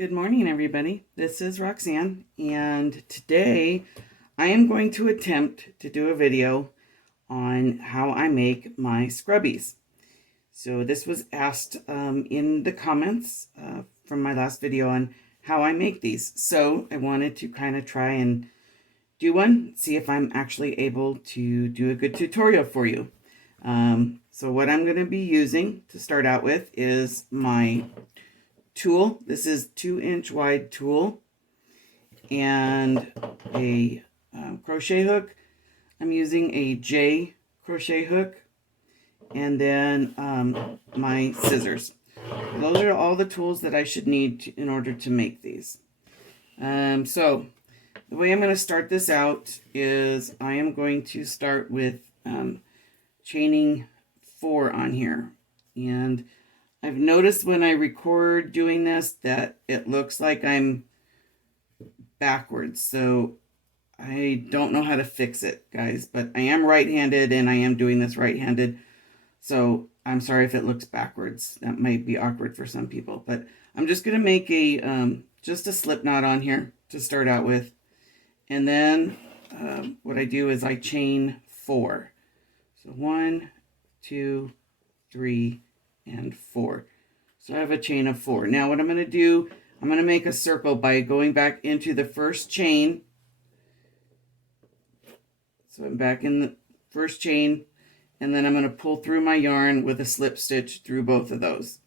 Good morning, everybody. This is Roxanne, and today I am going to attempt to do a video on how I make my scrubbies. So this was asked in the comments from my last video on how I make these. So I wanted to kind of try and do one, see if I'm actually able to do a good tutorial for you. So what I'm going to be using to start out with is my tool. This is 2-inch wide tool and a crochet hook. I'm using a J crochet hook, and then my scissors. Those are all the tools that I should need in order to make these. So the way I'm going to start this out is I am going to start with chaining 4 on here, and I've noticed when I record doing this that it looks like I'm backwards, so I don't know how to fix it, guys, but I am right-handed and I am doing this right-handed, so I'm sorry if it looks backwards. That might be awkward for some people, but I'm just going to make a just a slip knot on here to start out with, and then what I do is I chain 4. So 1, 2, 3, and 4. So I have a chain of 4. Now what I'm going to do, I'm going to make a circle by going back into the first chain. So I'm back in the first chain, and then I'm going to pull through my yarn with a slip stitch through both of those.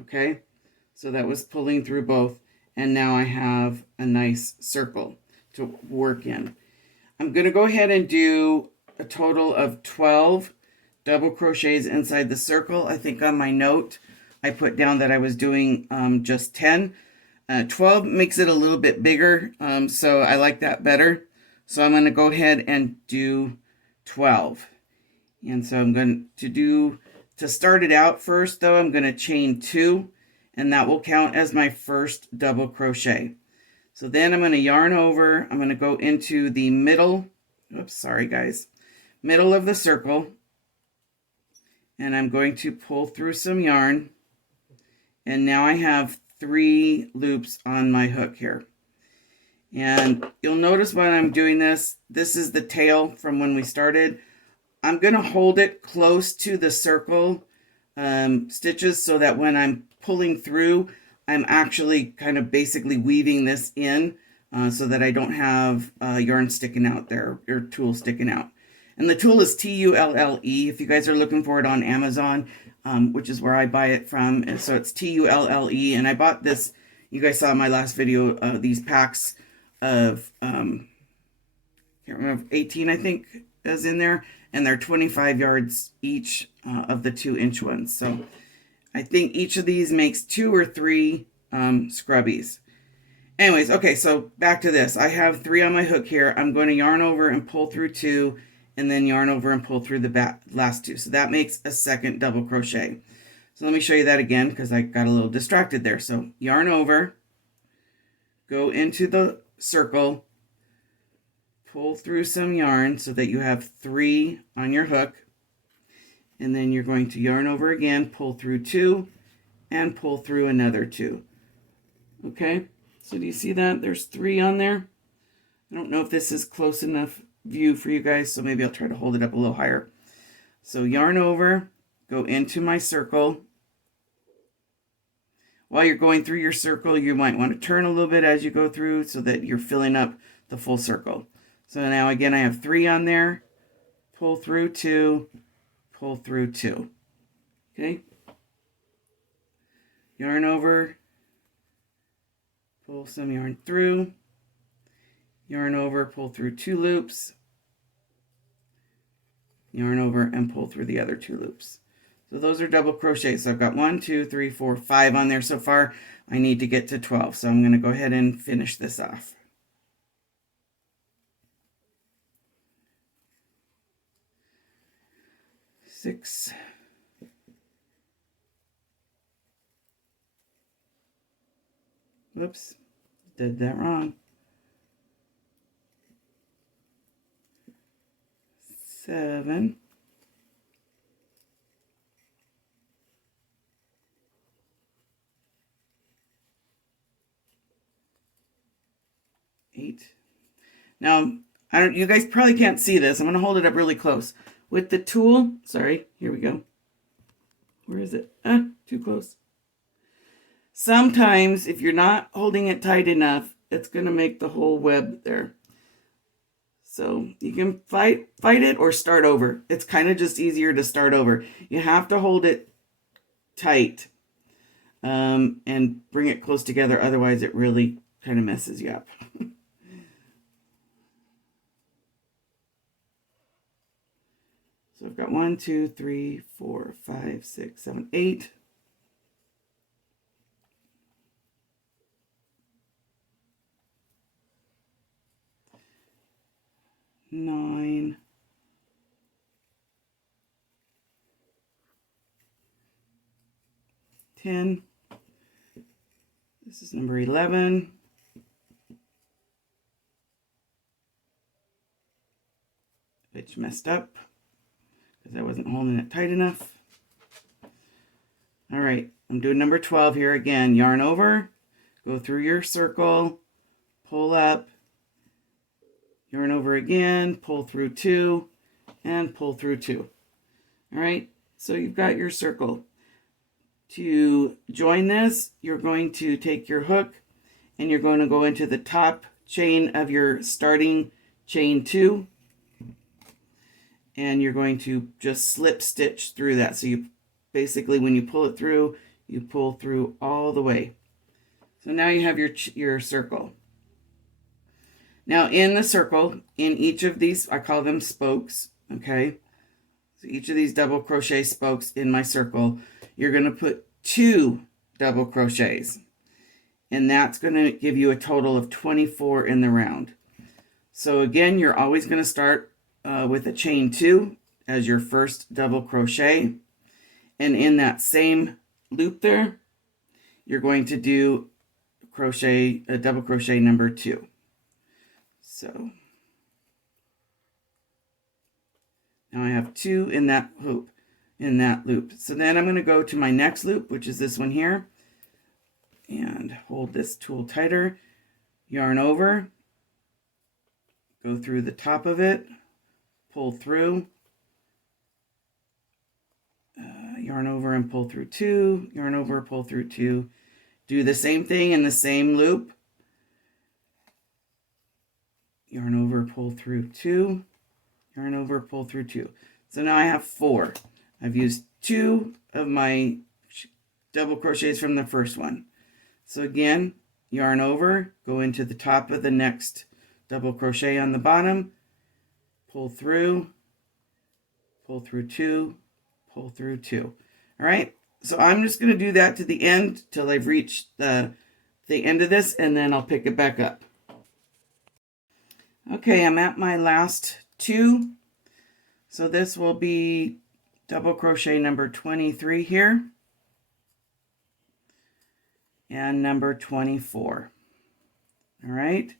Okay, so that was pulling through both, and now I have a nice circle to work in. I'm going to go ahead and do a total of 12 double crochets inside the circle. I think on my note I put down that I was doing just 10. 12 makes it a little bit bigger, so I like that better. So I'm going to go ahead and do 12. And so I'm going to do, to start it out first though, I'm going to chain 2, and that will count as my first double crochet. So then I'm going to yarn over, I'm going to go into the middle, oops, sorry guys, middle of the circle, and I'm going to pull through some yarn, and now I have 3 loops on my hook here. And you'll notice when I'm doing this, this is the tail from when we started. I'm going to hold it close to the circle stitches so that when I'm pulling through, I'm actually kind of basically weaving this in so that I don't have yarn sticking out there, or tool sticking out. And the tool is T-U-L-L-E. If you guys are looking for it on Amazon, which is where I buy it from. And so it's T-U-L-L-E. And I bought this, you guys saw in my last video, these packs of, can't remember, 18 I think is in there. And they're 25 yards each of the 2-inch ones. So I think each of these makes 2 or 3 scrubbies. Anyways, okay, so back to this. I have 3 on my hook here. I'm going to yarn over and pull through 2, and then yarn over and pull through the last 2. So that makes a second double crochet. So let me show you that again because I got a little distracted there. So yarn over, go into the circle, pull through some yarn so that you have 3 on your hook, and then you're going to yarn over again, pull through 2, and pull through another 2. Okay, so do you see that? There's 3 on there. I don't know if this is close enough view for you guys, so maybe I'll try to hold it up a little higher. So yarn over, go into my circle. While you're going through your circle, you might want to turn a little bit as you go through so that you're filling up the full circle. So now again I have 3 on there, pull through 2, pull through 2. Okay, yarn over, pull some yarn through, yarn over, pull through 2 loops, yarn over and pull through the other 2 loops. So those are double crochets. So I've got 1, 2, 3, 4, 5 on there so far. I need to get to 12. So I'm going to go ahead and finish this off. Six. Whoops, did that wrong. 7. 8. Now, you guys probably can't see this. I'm going to hold it up really close. With the tool, sorry, here we go. Where is it? Too close. Sometimes, if you're not holding it tight enough, it's going to make the whole web there. So you can fight it or start over. It's kind of just easier to start over. You have to hold it tight and bring it close together. Otherwise, it really kind of messes you up. So I've got 1, 2, 3, 4, 5, 6, 7, 8. 9. 10. This is number 11. Which messed up because I wasn't holding it tight enough. All right, I'm doing number 12 here again. Yarn over, go through your circle, pull up, yarn over again, pull through 2, and pull through 2. All right, so you've got your circle. To join this, you're going to take your hook and you're going to go into the top chain of your starting chain 2. And you're going to just slip stitch through that. So you basically, when you pull it through, you pull through all the way. So now you have your circle. Now in the circle, in each of these, I call them spokes, okay? So each of these double crochet spokes in my circle, you're going to put 2 double crochets. And that's going to give you a total of 24 in the round. So again, you're always going to start with a chain 2 as your first double crochet. And in that same loop there, you're going to do a double crochet number 2. So now I have 2 in that loop. So then I'm going to go to my next loop, which is this one here, and hold this tool tighter, yarn over, go through the top of it, pull through, yarn over and pull through 2, yarn over, pull through 2. Do the same thing in the same loop. Yarn over, pull through 2, yarn over, pull through 2. So now I have 4. I've used 2 of my double crochets from the first one. So again, yarn over, go into the top of the next double crochet on the bottom, pull through 2, pull through 2. All right, so I'm just going to do that to the end till I've reached the end of this, and then I'll pick it back up. Okay, I'm at my last 2. So this will be double crochet number 23 here, and number 24. All right,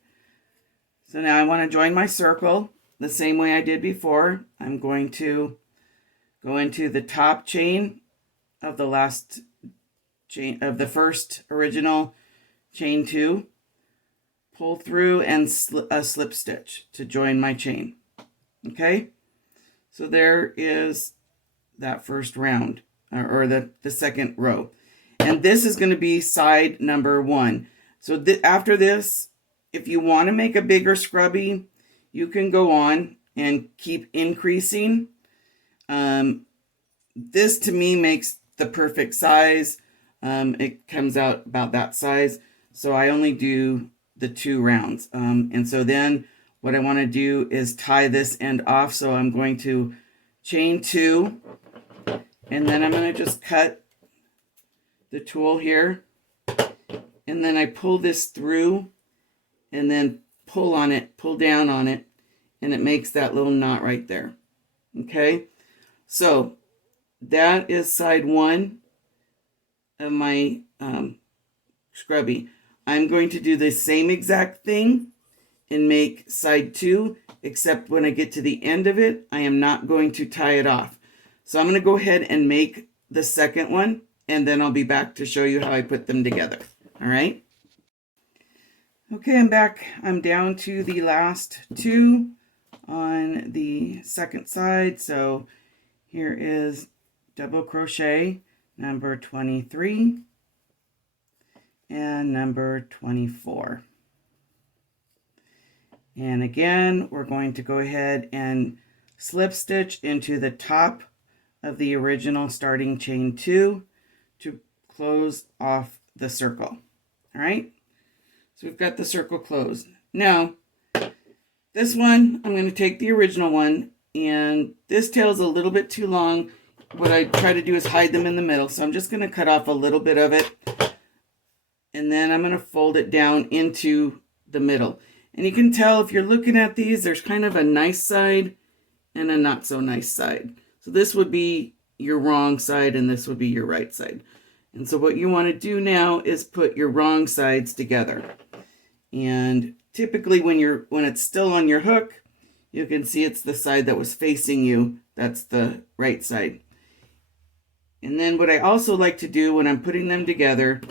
so now I want to join my circle the same way I did before. I'm going to go into the top chain of the last chain of the first original chain 2, pull through and slip stitch to join my chain. Okay, so there is that first round, or the second row, and this is going to be side number 1. So after this, if you want to make a bigger scrubby, you can go on and keep increasing. This to me makes the perfect size. It comes out about that size, so I only do the 2 rounds. And so then what I want to do is tie this end off. So I'm going to chain 2, and then I'm going to just cut the tool here, and then I pull this through and then pull on it, pull down on it, and it makes that little knot right there. Okay, so that is side 1 of my scrubby. I'm going to do the same exact thing and make side 2, except when I get to the end of it, I am not going to tie it off. So I'm going to go ahead and make the second one, and then I'll be back to show you how I put them together. All right. Okay, I'm back. I'm down to the last two on the second side. So here is double crochet number 23 and number 24. And again, we're going to go ahead and slip stitch into the top of the original starting chain 2 to close off the circle. All right, so we've got the circle closed. Now, this one, I'm going to take the original one, and this tail is a little bit too long. What I try to do is hide them in the middle, so I'm just going to cut off a little bit of it, and then I'm going to fold it down into the middle. And you can tell if you're looking at these, there's kind of a nice side and a not so nice side. So this would be your wrong side and this would be your right side. And so what you want to do now is put your wrong sides together. And typically when it's still on your hook, you can see it's the side that was facing you. That's the right side. And then what I also like to do when I'm putting them together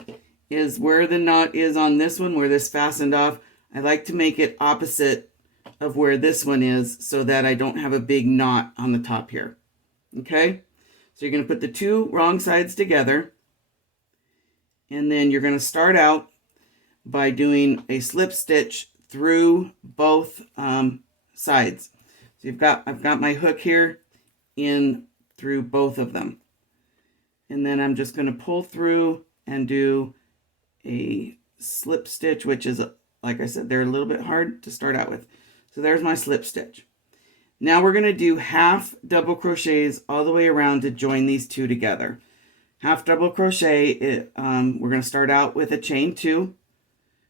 is where the knot is on this one, where this fastened off, I like to make it opposite of where this one is so that I don't have a big knot on the top here. Okay? So you're going to put the two wrong sides together, and then you're going to start out by doing a slip stitch through both sides. So I've got my hook here in through both of them. And then I'm just going to pull through and do a slip stitch, which is, like I said, they're a little bit hard to start out with. So there's my slip stitch. Now we're going to do half double crochets all the way around to join these two together. Half double crochet, we're going to start out with a chain 2,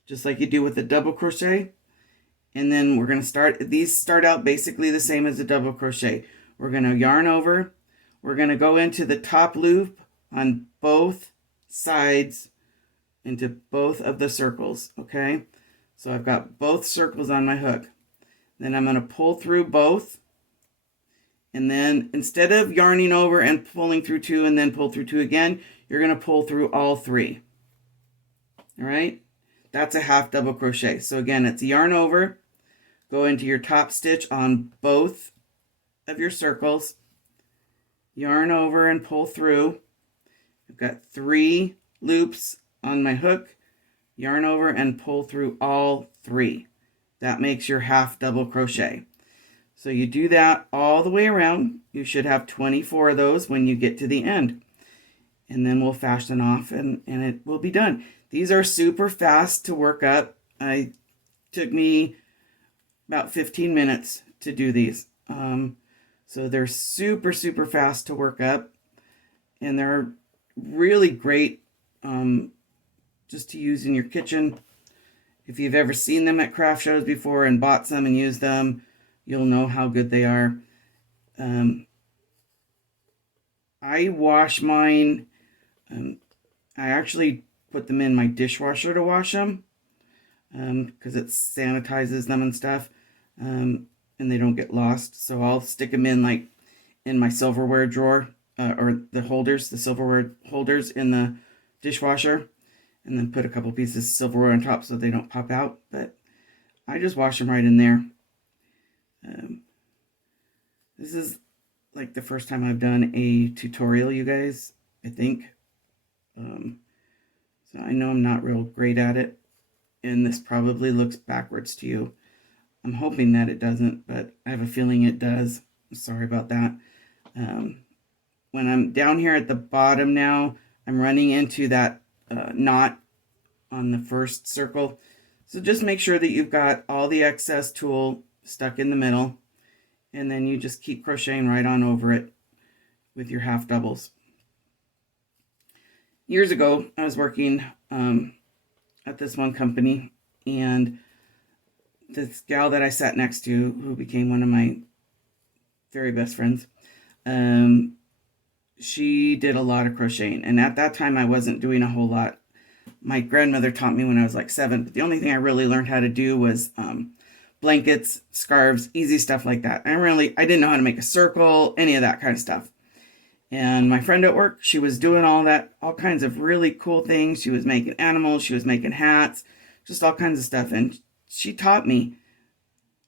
just like you do with a double crochet. And then we're going to these start out basically the same as a double crochet. We're going to yarn over. We're going to go into the top loop on both sides into both of the circles, okay? So I've got both circles on my hook. Then I'm going to pull through both. And then instead of yarning over and pulling through 2 and then pull through 2 again, you're going to pull through all 3. All right? That's a half double crochet. So again, it's yarn over, go into your top stitch on both of your circles, yarn over and pull through. I've got 3 loops on my hook, yarn over and pull through all 3. That makes your half double crochet. So you do that all the way around. You should have 24 of those when you get to the end. And then we'll fasten off and it will be done. These are super fast to work up. It took me about 15 minutes to do these. So they're super, super fast to work up. And they're really great just to use in your kitchen. If you've ever seen them at craft shows before and bought some and used them, you'll know how good they are. I wash mine. I actually put them in my dishwasher to wash them because it sanitizes them and stuff, and they don't get lost. So I'll stick them in like in my silverware drawer or the holders, the silverware holders in the dishwasher, and then put a couple pieces of silverware on top so they don't pop out. But I just wash them right in there. This is like the first time I've done a tutorial, you guys, I think. So I know I'm not real great at it, and this probably looks backwards to you. I'm hoping that it doesn't, but I have a feeling it does. I'm sorry about that. When I'm down here at the bottom now, I'm running into that knot on the first circle. So just make sure that you've got all the excess tulle stuck in the middle, and then you just keep crocheting right on over it with your half doubles. Years ago, I was working at this one company, and this gal that I sat next to, who became one of my very best friends, she did a lot of crocheting. And at that time, I wasn't doing a whole lot. My grandmother taught me when I was like 7, but the only thing I really learned how to do was blankets, scarves, easy stuff like that. I didn't know how to make a circle, any of that kind of stuff. And my friend at work, she was doing all kinds of really cool things. She was making animals, she was making hats, just all kinds of stuff. And she taught me.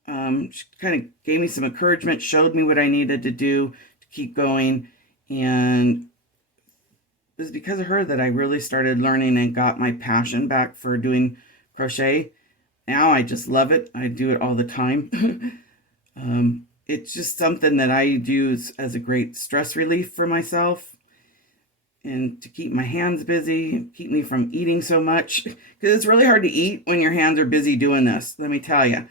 She kind of gave me some encouragement, showed me what I needed to do to keep going. And it was because of her that I really started learning and got my passion back for doing crochet. Now I just love it. I do it all the time. It's just something that I do as a great stress relief for myself and to keep my hands busy, keep me from eating so much. Because it's really hard to eat when your hands are busy doing this, let me tell you.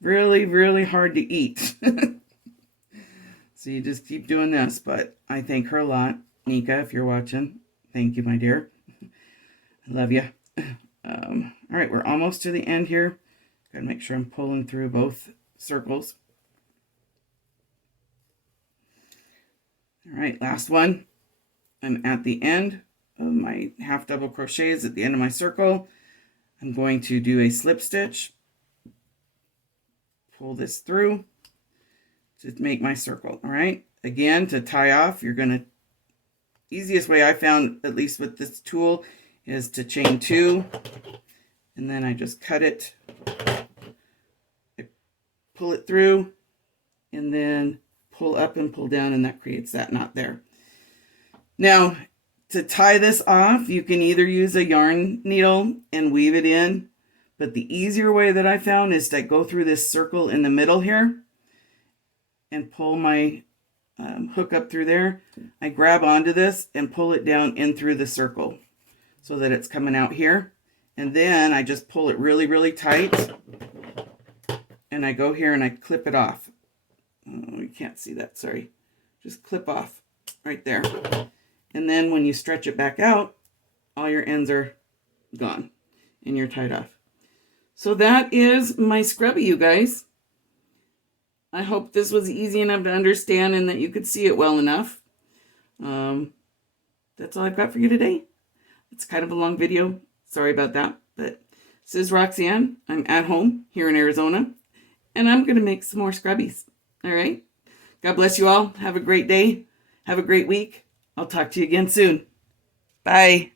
Really, really hard to eat. So you just keep doing this. But I thank her a lot. Nika, if you're watching, thank you, my dear. I love you. All right, we're almost to the end here. Gotta make sure I'm pulling through both circles. All right, last one. I'm at the end of my half double crochets at the end of my circle. I'm going to do a slip stitch. Pull this through to make my circle. All right, again, to tie off, you're gonna, easiest way I found, at least with this tool, is to chain 2, and then I just cut it, I pull it through, and then pull up and pull down, and that creates that knot there. Now, to tie this off, you can either use a yarn needle and weave it in, but the easier way that I found is to go through this circle in the middle here and pull my hook up through there. I grab onto this and pull it down in through the circle so that it's coming out here. And then I just pull it really, really tight. And I go here and I clip it off. Oh, you can't see that, sorry. Just clip off right there. And then when you stretch it back out, all your ends are gone and you're tied off. So that is my Scrubbie, you guys. I hope this was easy enough to understand and that you could see it well enough. That's all I've got for you today. It's kind of a long video. Sorry about that. But this is Roxanne. I'm at home here in Arizona. And I'm going to make some more Scrubbies. All right? God bless you all. Have a great day. Have a great week. I'll talk to you again soon. Bye.